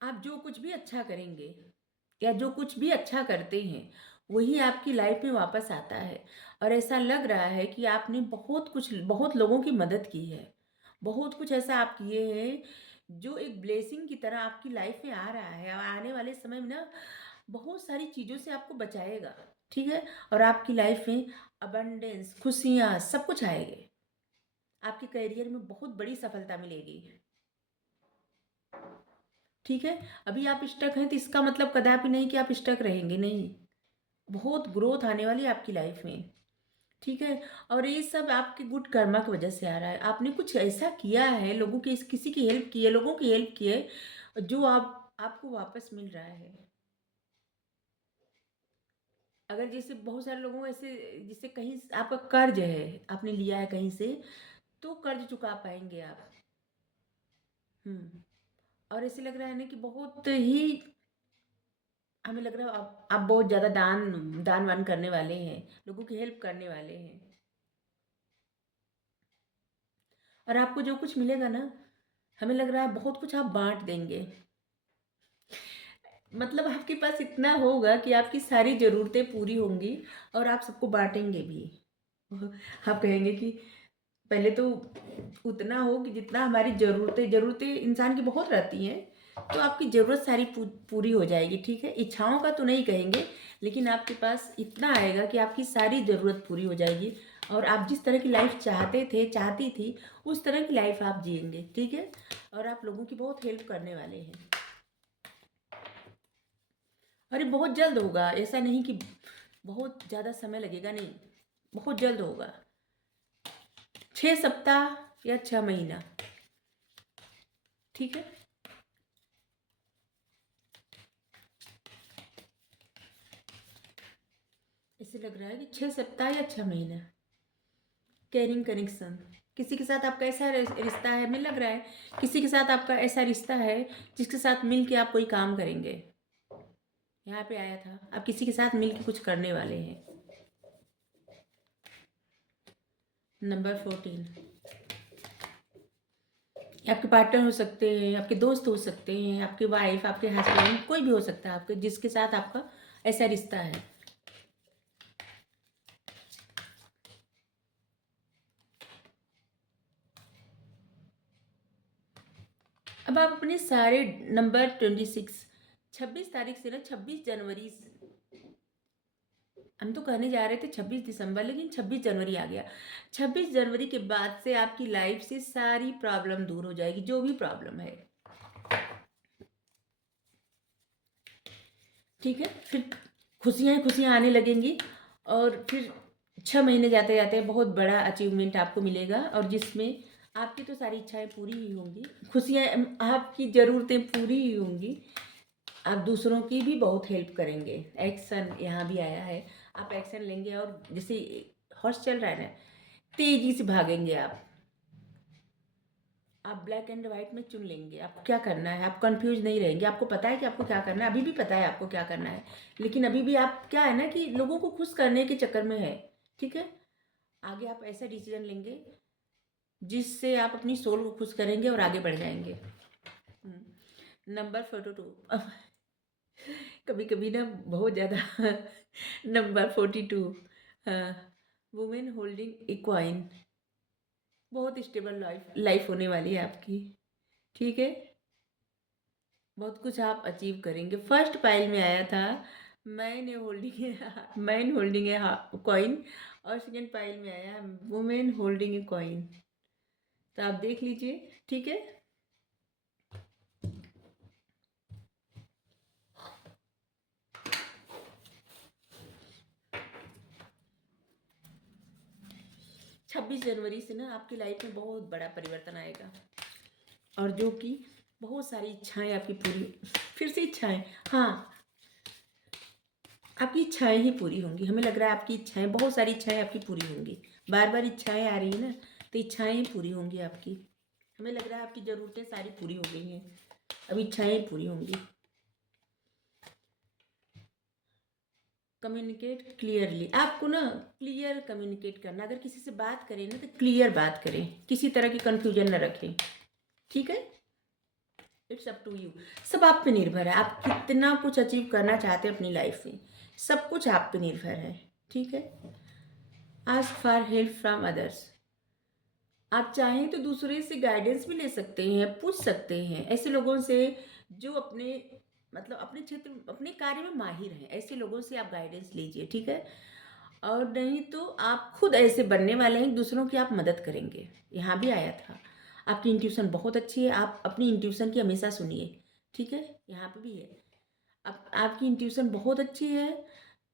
आप जो कुछ भी अच्छा करेंगे, या जो कुछ भी अच्छा करते हैं, वही आपकी लाइफ में वापस आता है। और ऐसा लग रहा है कि आपने बहुत लोगों की मदद की है, बहुत कुछ ऐसा आप किए हैं जो एक ब्लेसिंग की तरह आपकी लाइफ में आ रहा है, और आने वाले समय में ना बहुत सारी चीज़ों से आपको बचाएगा। ठीक है, और आपकी लाइफ में अबंडेंस, खुशियाँ, सब कुछ आएंगे। आपके करियर में बहुत बड़ी सफलता मिलेगी। ठीक है, अभी आप स्टक हैं तो इसका मतलब कदापि नहीं कि आप स्टक रहेंगे, नहीं, बहुत ग्रोथ आने वाली है आपकी लाइफ में। ठीक है, और ये सब आपके गुड कर्मा की वजह से आ रहा है। आपने कुछ ऐसा किया है, लोगों की, किसी की हेल्प की है, लोगों की हेल्प की है, जो आपको वापस मिल रहा है। अगर जैसे बहुत सारे लोगों को ऐसे, जैसे कहीं आपका कर्ज है, आपने लिया है कहीं से, तो कर्ज चुका पाएंगे आप। हम्म। और ऐसे लग रहा है ना कि बहुत ही, हमें लग रहा है आप बहुत ज़्यादा दान वान करने वाले हैं, लोगों की हेल्प करने वाले हैं, और आपको जो कुछ मिलेगा ना, हमें लग रहा है बहुत कुछ आप बांट देंगे। मतलब आपके पास इतना होगा कि आपकी सारी ज़रूरतें पूरी होंगी, और आप सबको बांटेंगे भी। आप कहेंगे कि पहले तो उतना हो कि जितना हमारी ज़रूरतें ज़रूरतें इंसान की बहुत रहती हैं, तो आपकी ज़रूरत सारी पूरी हो जाएगी, ठीक है। इच्छाओं का तो नहीं कहेंगे, लेकिन आपके पास इतना आएगा कि आपकी सारी ज़रूरत पूरी हो जाएगी और आप जिस तरह की लाइफ चाहते थे, चाहती थी, उस तरह की लाइफ आप जिएंगे, ठीक है। और आप लोगों की बहुत हेल्प करने वाले हैं। अरे बहुत जल्द होगा, ऐसा नहीं कि बहुत ज़्यादा समय लगेगा, नहीं, बहुत जल्द होगा। 6 सप्ताह या 6 महीना, ठीक है। ऐसे लग रहा है कि 6 सप्ताह या 6 महीना। कैरिंग कनेक्शन, किसी के साथ आपका ऐसा रिश्ता है, हमें लग रहा है किसी के साथ आपका ऐसा रिश्ता है जिसके साथ मिल के आप कोई काम करेंगे। यहाँ पे आया था, आप किसी के साथ मिल के कुछ करने वाले हैं। नंबर 14, आपके पार्टनर हो सकते हैं, आपके दोस्त हो सकते हैं, आपके वाइफ, आपके हस्बैंड, कोई भी हो सकता है आपके जिसके साथ आपका ऐसा रिश्ता है। अब आप अपने सारे नंबर 26, 26 तारीख से ना 26 जनवरी, हम तो कहने जा रहे थे 26 दिसंबर, लेकिन 26 जनवरी आ गया। 26 जनवरी के बाद से आपकी लाइफ से सारी प्रॉब्लम दूर हो जाएगी, जो भी प्रॉब्लम है, ठीक है। फिर खुशियाँ ही खुशियाँ आने लगेंगी और फिर 6 महीने जाते जाते बहुत बड़ा अचीवमेंट आपको मिलेगा और जिसमें आपकी तो सारी इच्छाएं पूरी ही होंगी, खुशियाँ, आपकी ज़रूरतें पूरी ही होंगी। आप दूसरों की भी बहुत हेल्प करेंगे। एक्शन यहाँ भी आया है, आप एक्शन लेंगे और जैसे हॉर्स चल रहा है ना, तेजी से भागेंगे आप ब्लैक एंड व्हाइट में चुन लेंगे आपको क्या करना है, आप कंफ्यूज नहीं रहेंगे, आपको पता है कि आपको क्या करना है, अभी भी पता है आपको क्या करना है, लेकिन अभी भी आप क्या है ना कि लोगों को खुश करने के चक्कर में है, ठीक है। आगे आप ऐसा डिसीजन लेंगे जिससे आप अपनी सोल को खुश करेंगे और आगे बढ़ जाएंगे। नंबर 42, कभी कभी ना बहुत ज़्यादा number 42, women holding a coin, बहुत स्टेबल लाइफ लाइफ होने वाली है आपकी, ठीक है। बहुत कुछ आप अचीव करेंगे। फर्स्ट पाइल में आया था मैन होल्डिंग ए कॉइन और सेकेंड पाइल में आया वुमेन होल्डिंग ए कॉइन, तो आप देख लीजिए, ठीक है। 26 जनवरी से ना आपकी लाइफ में बहुत बड़ा परिवर्तन आएगा और जो कि बहुत सारी इच्छाएं आपकी पूरी, फिर से इच्छाएं, हाँ, आपकी इच्छाएं ही पूरी होंगी। हमें लग रहा है आपकी इच्छाएं, बहुत सारी इच्छाएं आपकी पूरी होंगी, बार बार इच्छाएं आ रही है ना, तो इच्छाएं ही पूरी होंगी आपकी। हमें लग रहा है आपकी ज़रूरतें सारी पूरी हो गई हैं, अब इच्छाएं ही पूरी होंगी। कम्युनिकेट क्लियरली, आपको ना क्लियर कम्युनिकेट करना, अगर किसी से बात करें ना तो क्लियर बात करें, किसी तरह की कन्फ्यूजन न रखें, ठीक है। इट्स अप टू यू, सब आप पे निर्भर है, आप कितना कुछ अचीव करना चाहते हैं अपनी लाइफ में, सब कुछ आप पे निर्भर है, ठीक है। Ask for help from others, आप चाहें तो दूसरे से गाइडेंस भी ले सकते हैं, पूछ सकते हैं ऐसे लोगों से जो अपने मतलब अपने क्षेत्र, अपने कार्य में माहिर हैं, ऐसे लोगों से आप गाइडेंस लीजिए, ठीक है। और नहीं तो आप खुद ऐसे बनने वाले हैं, दूसरों की आप मदद करेंगे, यहाँ भी आया था। आपकी इंट्यूशन बहुत अच्छी है, आप अपनी इंट्यूशन की हमेशा सुनिए, ठीक है, यहाँ पे भी है। आपकी इंट्यूशन बहुत अच्छी है,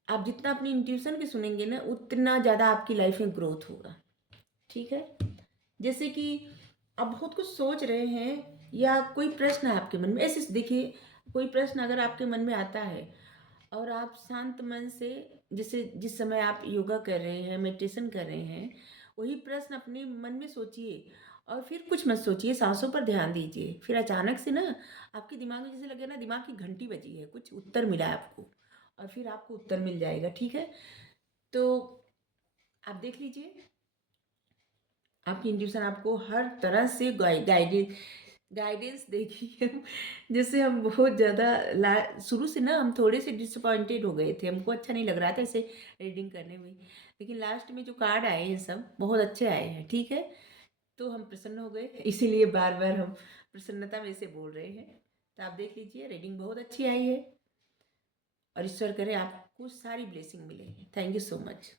आप जितना अपनी इंट्यूशन की सुनेंगे ना उतना ज़्यादा आपकी लाइफ में ग्रोथ होगा, ठीक है। जैसे कि आप बहुत कुछ सोच रहे हैं या कोई प्रश्न है आपके मन में, ऐसे देखिए, कोई प्रश्न अगर आपके मन में आता है और आप शांत मन से, जैसे जिस समय आप योगा कर रहे हैं, मेडिटेशन कर रहे हैं, वही प्रश्न अपने मन में सोचिए और फिर कुछ मत सोचिए, सांसों पर ध्यान दीजिए, फिर अचानक से ना आपके दिमाग में जैसे लगे ना दिमाग की घंटी बजी है, कुछ उत्तर मिला है आपको और फिर आपको उत्तर मिल जाएगा, ठीक है। तो आप देख लीजिए, आपकी इंट्यूशन आपको हर तरह से गाइडेंस देगी। जैसे हम बहुत ज़्यादा शुरू से ना हम थोड़े से डिसअपॉइंटेड हो गए थे, हमको अच्छा नहीं लग रहा था ऐसे रीडिंग करने में, लेकिन लास्ट में जो कार्ड आए हैं सब बहुत अच्छे आए हैं, ठीक है। तो हम प्रसन्न हो गए, इसीलिए बार बार हम प्रसन्नता में से बोल रहे हैं। तो आप देख लीजिए, रीडिंग बहुत अच्छी आई है और ईश्वर करे आपको सारी ब्लेसिंग मिले। Thank you so much.